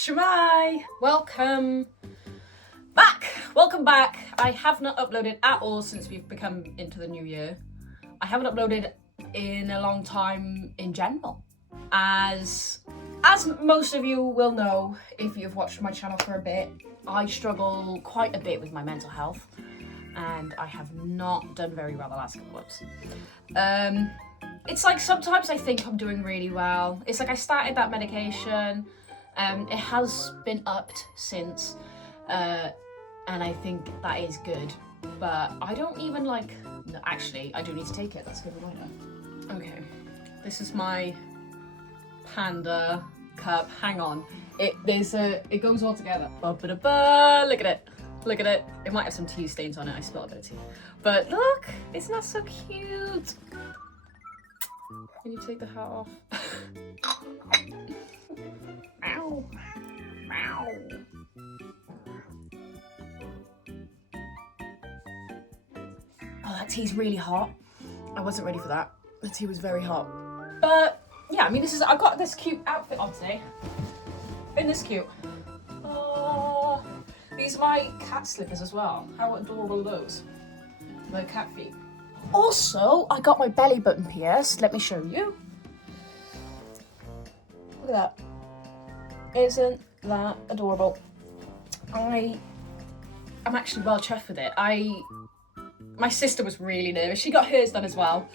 Shemai! Welcome back! Welcome back! I have not uploaded at all since we've become into the new year. I haven't uploaded in a long time in general. As most of you will know, if you've watched my channel for a bit, I struggle quite a bit with my mental health. And I have not done very well the last couple of months. It's like sometimes I think I'm doing really well. It's like I started that medication. It has been upped since, and I think that is good, but I don't even no, actually, I do need to take it, that's a good reminder. Okay, this is my panda cup, hang on, it goes all together. Ba-ba-da-ba. Look at it, it might have some tea stains on it, I spilled a bit of tea, but look, isn't that so cute? Can you take the hat off? Ow. Ow. Oh, that tea's really hot. I wasn't ready for that. The tea was very hot. But yeah, I mean, I've got this cute outfit on today. Isn't this cute? Oh, these are my cat slippers as well. How adorable are those? My cat feet. Also, I got my belly button pierced. Let me show you. Look at that. Isn't that adorable? I'm actually well chuffed with it. My sister was really nervous. She got hers done as well.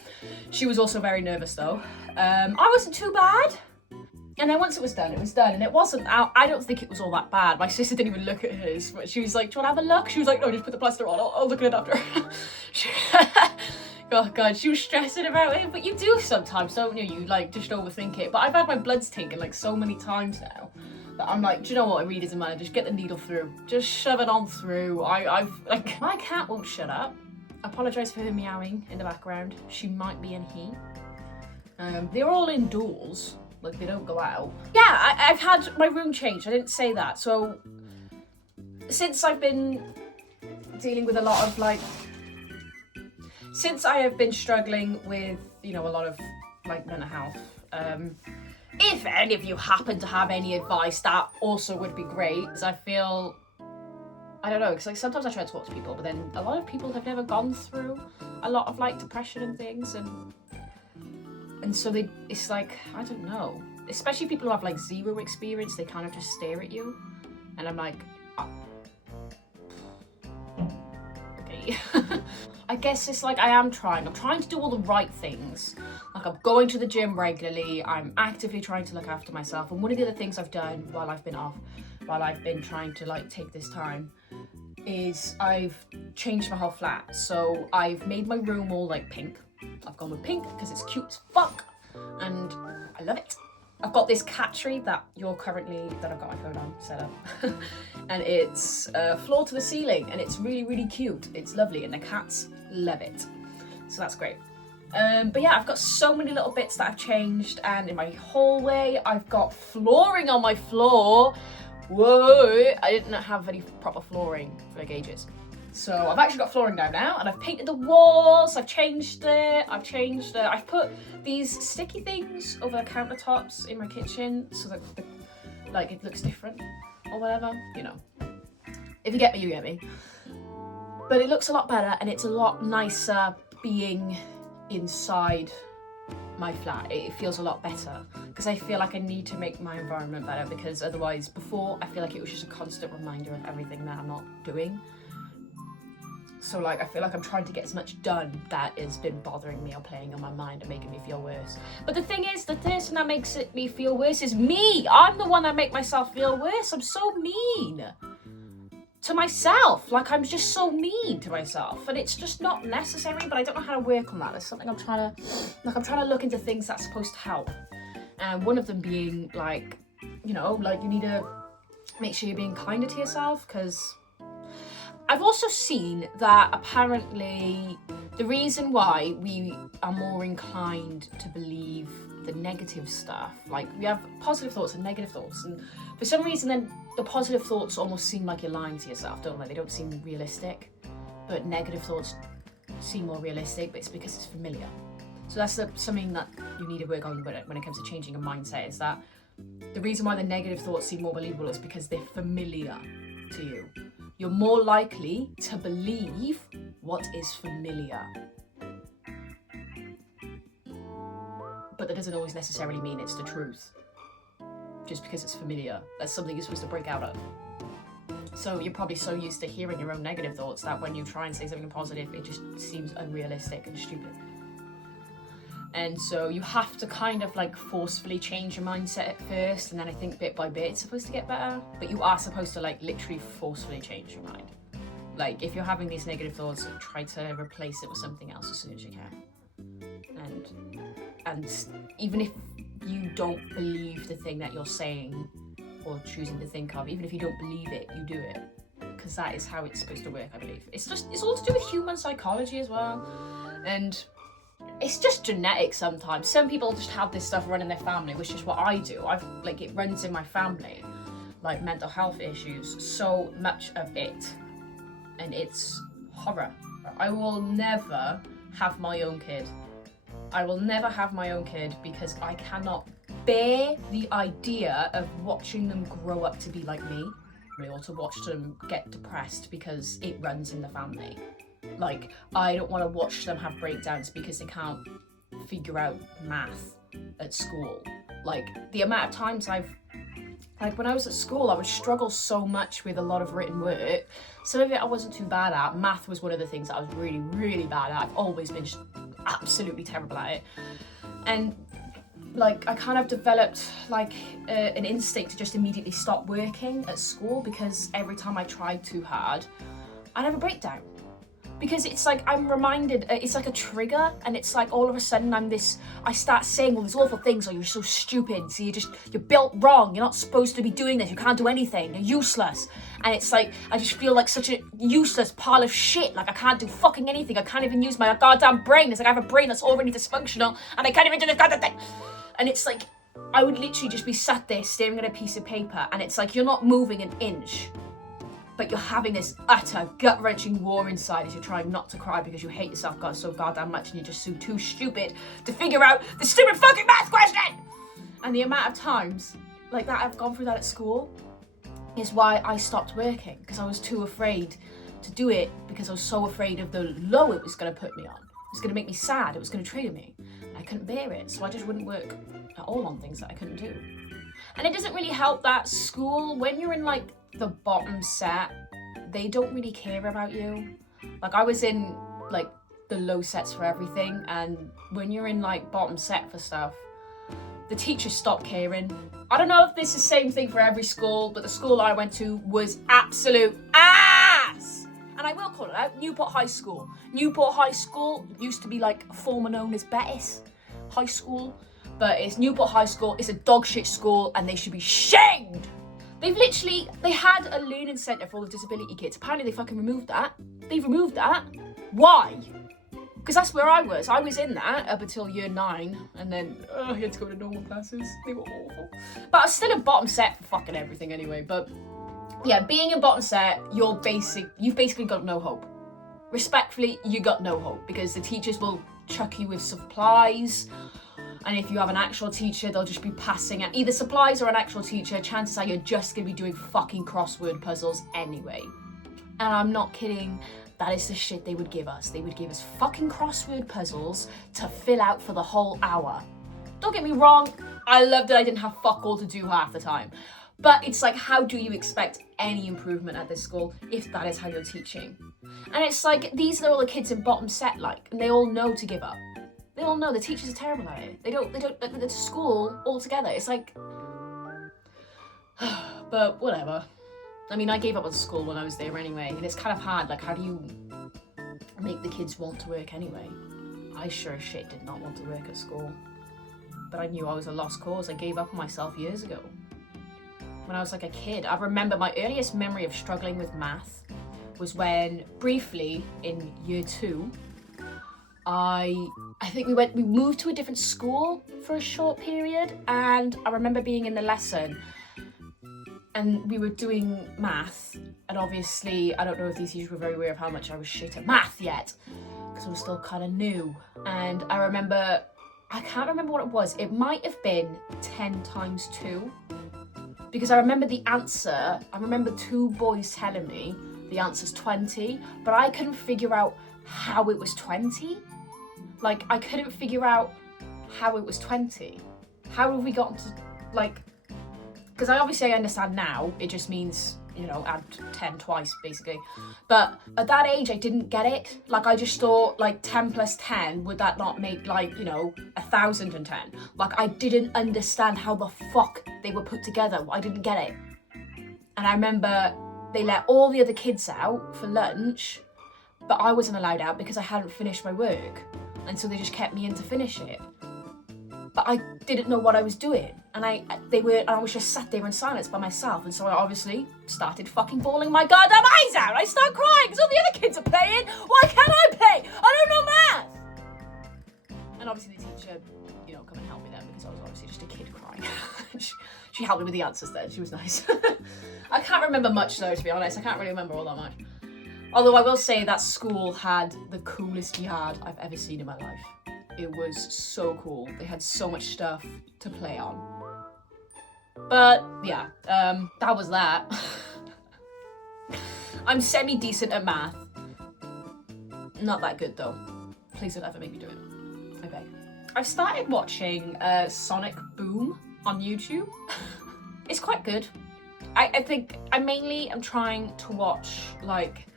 She was also very nervous though. I wasn't too bad. And then once it was done, and it wasn't out. I don't think it was all that bad. My sister didn't even look at hers, but she was like, "Do you want to have a look?" She was like, "No, just put the plaster on. I'll look at it after." Oh god, she was stressing about it, but you do sometimes, don't you? You just overthink it. But I've had my bloods taken so many times now that I'm like, do you know what? It really doesn't matter. Just get the needle through. Just shove it on through. My cat won't shut up. I apologise for her meowing in the background. She might be in heat. They're all indoors. They don't go out. Yeah, I've had my room changed. I didn't say that. So since I've been dealing with a lot of since I have been struggling with, a lot of mental health, if any of you happen to have any advice, that also would be great. Because I feel, I don't know, because sometimes I try to talk to people, but then a lot of people have never gone through a lot of depression and things, and so it's I don't know. Especially people who have zero experience, they kind of just stare at you, and I'm like, okay. I guess it's I'm trying to do all the right things. I'm going to the gym regularly, I'm actively trying to look after myself, and one of the other things I've done while I've been trying to take this time, is I've changed my whole flat. So I've made my room all pink. I've gone with pink because it's cute as fuck, and I love it. I've got this cat tree that I've got my phone on set up, and it's floor to the ceiling, and it's really, really cute. It's lovely, and the cats love it, so that's great. But yeah, I've got so many little bits that I've changed, and in my hallway, I've got flooring on my floor. Whoa! I didn't have any proper flooring for ages. So I've actually got flooring down now, and I've painted the walls, I've changed it, I've put these sticky things over the countertops in my kitchen so that it looks different or whatever, If you get me, you get me. But it looks a lot better, and it's a lot nicer being inside my flat. It feels a lot better because I feel like I need to make my environment better, because otherwise before I feel like it was just a constant reminder of everything that I'm not doing. So I feel like I'm trying to get as much done that has been bothering me or playing on my mind and making me feel worse. But the thing is, the person that makes me feel worse is me. I'm the one that make myself feel worse. I'm so mean to myself. I'm just so mean to myself, and it's just not necessary, but I don't know how to work on that. It's something I'm trying to look into things that's supposed to help. And one of them being you need to make sure you're being kinder to yourself, because I've also seen that apparently the reason why we are more inclined to believe the negative stuff, we have positive thoughts and negative thoughts, and for some reason then the positive thoughts almost seem like you're lying to yourself, don't they? They don't seem realistic, but negative thoughts seem more realistic, but it's because it's familiar. So that's something that you need to work on when it comes to changing a mindset, is that The reason why the negative thoughts seem more believable is because they're familiar to you. You're more likely to believe what is familiar. But that doesn't always necessarily mean it's the truth. Just because it's familiar, that's something you're supposed to break out of. So you're probably so used to hearing your own negative thoughts that when you try and say something positive, it just seems unrealistic and stupid. And so you have to kind of like forcefully change your mindset at first, and then I think bit by bit it's supposed to get better. But you are supposed to like literally forcefully change your mind. Like if you're having these negative thoughts, try to replace it with something else as soon as you can. And even if you don't believe the thing that you're saying or choosing to think of, even if you don't believe it, you do it. Because that is how it's supposed to work, I believe. It's all to do with human psychology as well. And it's just genetic sometimes. Some people just have this stuff run in their family, which is what I do. It runs in my family, like mental health issues, so much of it. And it's horror. I will never have my own kid. I will never have my own kid because I cannot bear the idea of watching them grow up to be like me, or to watch them get depressed because it runs in the family. Like, I don't want to watch them have breakdowns because they can't figure out math at school. Like, the amount of times when I was at school, I would struggle so much with a lot of written work. Some of it I wasn't too bad at. Math was one of the things that I was really, really bad at. I've always been absolutely terrible at it. And like, I kind of developed like an instinct to just immediately stop working at school because every time I tried too hard, I'd have a breakdown. Because it's like, I'm reminded, it's like a trigger, and it's like all of a sudden I start saying all these awful things, like, you're so stupid, so you're built wrong, you're not supposed to be doing this, you can't do anything, you're useless. And it's like, I just feel like such a useless pile of shit, like I can't do fucking anything, I can't even use my goddamn brain. It's like I have a brain that's already dysfunctional, and I can't even do this goddamn thing. And it's like, I would literally just be sat there staring at a piece of paper, and it's like, you're not moving an inch, but you're having this utter gut-wrenching war inside as you're trying not to cry because you hate yourself so goddamn much and you're just so too stupid to figure out the stupid fucking math question! And the amount of times like that I've gone through that at school is why I stopped working, because I was too afraid to do it, because I was so afraid of the low it was going to put me on. It was going to make me sad, it was going to trigger me. And I couldn't bear it, so I just wouldn't work at all on things that I couldn't do. And it doesn't really help that school, when you're in like the bottom set, they don't really care about you. Like, I was in like the low sets for everything, and when you're in like bottom set for stuff, the teachers stop caring. I don't know if this is the same thing for every school, but the school I went to was absolute ass. And I will call it out, Newport High School. Newport High School used to be like former known as Bettis High School, but it's Newport High School. It's a dog shit school, and they should be shamed. They had a learning centre for all the disability kids. Apparently they fucking removed that. They've removed that. Why? Because that's where I was. I was in that up until year 9, and then I had to go to normal classes. They were awful. But I was still in bottom set for fucking everything anyway. But yeah, being in bottom set, you've basically got no hope. Respectfully, you got no hope, because the teachers will chuck you with supplies. And if you have an actual teacher, they'll just be passing out either supplies or an actual teacher. Chances are you're just going to be doing fucking crossword puzzles anyway. And I'm not kidding. That is the shit they would give us. They would give us fucking crossword puzzles to fill out for the whole hour. Don't get me wrong. I loved it. I didn't have fuck all to do half the time. But it's like, how do you expect any improvement at this school if that is how you're teaching? And it's like, these are all the kids in bottom set, like, and they all know to give up. They all know the teachers are terrible at it. They don't, the school altogether. It's like, but whatever. I mean, I gave up on school when I was there anyway, and it's kind of hard. Like, how do you make the kids want to work anyway? I sure as shit did not want to work at school. But I knew I was a lost cause. I gave up on myself years ago. When I was like a kid, I remember my earliest memory of struggling with math was when, briefly, in year 2, I think we moved to a different school for a short period, and I remember being in the lesson and we were doing math, and obviously I don't know if these teachers were very aware of how much I was shit at math yet, because I was still kind of new. And I remember I can't remember what it was. It might have been 10 times 2. Because I remember the answer, I remember 2 boys telling me the answer's 20, but I couldn't figure out how it was 20. Like, I couldn't figure out how it was 20. How have we gotten to, like, because I understand now, it just means, you know, add 10 twice, basically. But at that age, I didn't get it. Like, I just thought, like, 10 plus 10, would that not make, like, you know, 1,010? Like, I didn't understand how the fuck they were put together. I didn't get it. And I remember they let all the other kids out for lunch, but I wasn't allowed out because I hadn't finished my work. And so they just kept me in to finish it. But I didn't know what I was doing. And I was just sat there in silence by myself. And so I obviously started fucking bawling my goddamn eyes out. I start crying because all the other kids are playing. Why can't I play? I don't know math. And obviously the teacher, you know, come and help me then because I was obviously just a kid crying. She helped me with the answers then. She was nice. I can't remember much though, to be honest. I can't really remember all that much. Although I will say that school had the coolest yard I've ever seen in my life. It was so cool. They had so much stuff to play on. But yeah, that was that. I'm semi-decent at math. Not that good though. Please don't ever make me do it. I beg. I've started watching Sonic Boom on YouTube. It's quite good. I think I mainly am trying to watch like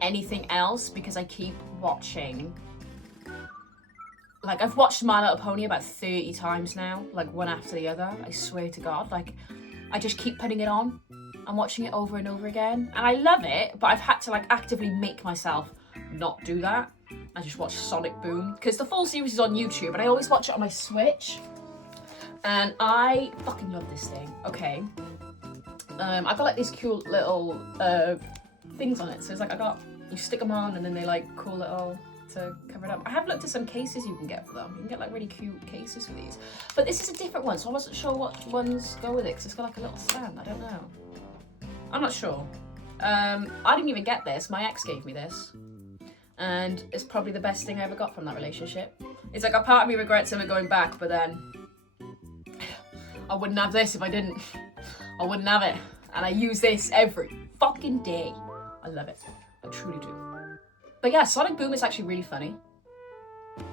anything else because I keep watching. Like, I've watched My Little Pony about 30 times now, like one after the other, I swear to God. Like, I just keep putting it on and watching it over and over again. And I love it, but I've had to like actively make myself not do that. I just watch Sonic Boom, because the full series is on YouTube, and I always watch it on my Switch. And I fucking love this thing, okay? I've got like these cute little things on it. So it's like, you stick them on and then they like cool little, to cover it up. I have looked at some cases you can get for them. You can get like really cute cases for these. But this is a different one, so I wasn't sure what ones go with it, because it's got like a little stand. I don't know. I'm not sure. I didn't even get this. My ex gave me this. And it's probably the best thing I ever got from that relationship. It's like a part of me regrets ever going back, but then I wouldn't have this if I didn't. I wouldn't have it. And I use this every fucking day. I love it. I truly do. But yeah, Sonic Boom is actually really funny.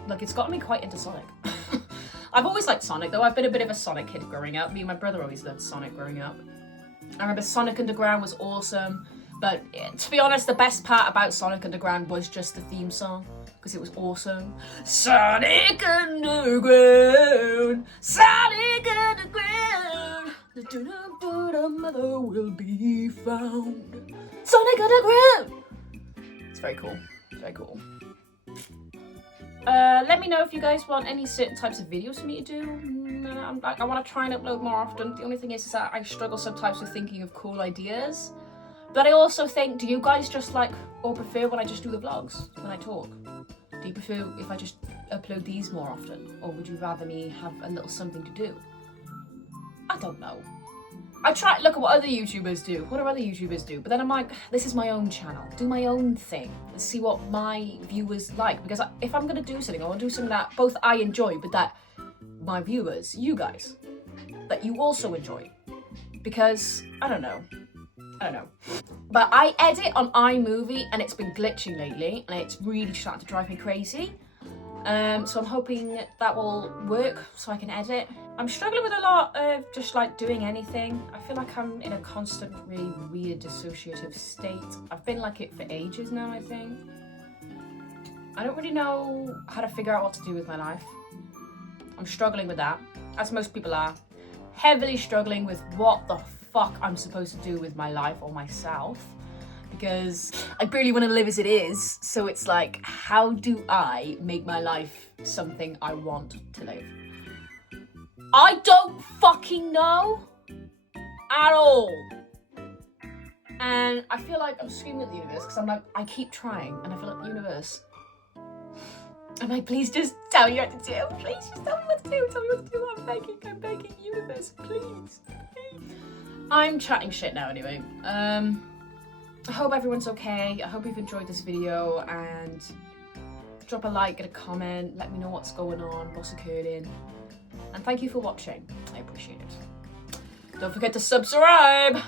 Like, it's gotten me quite into Sonic. I've always liked Sonic, though. I've been a bit of a Sonic kid growing up. Me and my brother always loved Sonic growing up. I remember Sonic Underground was awesome. But to be honest, the best part about Sonic Underground was just the theme song, because it was awesome. Sonic Underground, Sonic Underground, the mother will be found. Sonic Underground. It's very cool. Very cool. Let me know if you guys want any certain types of videos for me to do. I want to try and upload more often. The only thing is that I struggle sometimes with thinking of cool ideas. But I also think, do you guys just like, or prefer when I just do the vlogs, when I talk? Do you prefer if I just upload these more often? Or would you rather me have a little something to do? I don't know. I try to look at what other YouTubers do. What do other YouTubers do? But then I'm like, this is my own channel. Do my own thing. And see what my viewers like. Because if I'm going to do something, I want to do something that both I enjoy, but that my viewers, you guys, that you also enjoy. Because, I don't know. But I edit on iMovie and it's been glitching lately and it's really starting to drive me crazy. So I'm hoping that will work so I can edit. I'm struggling with a lot of just like doing anything. I feel like I'm in a constant really weird dissociative state. I've been like it for ages now, I think. I don't really know how to figure out what to do with my life. I'm struggling with that, as most people are. Heavily struggling with what the fuck I'm supposed to do with my life or myself, because I barely want to live as it is. So it's like, how do I make my life something I want to live? I don't fucking know at all. And I feel like I'm screaming at the universe, because I'm like, I keep trying and I feel like the universe, I'm like, please just tell me what to do. Please just tell me what to do. Tell me what to do. I'm begging, universe, please. I'm chatting shit now anyway. I hope everyone's okay. I hope you've enjoyed this video, and drop a like, get a comment, let me know what's going on, what's occurring. And thank you for watching. I appreciate it. Don't forget to subscribe.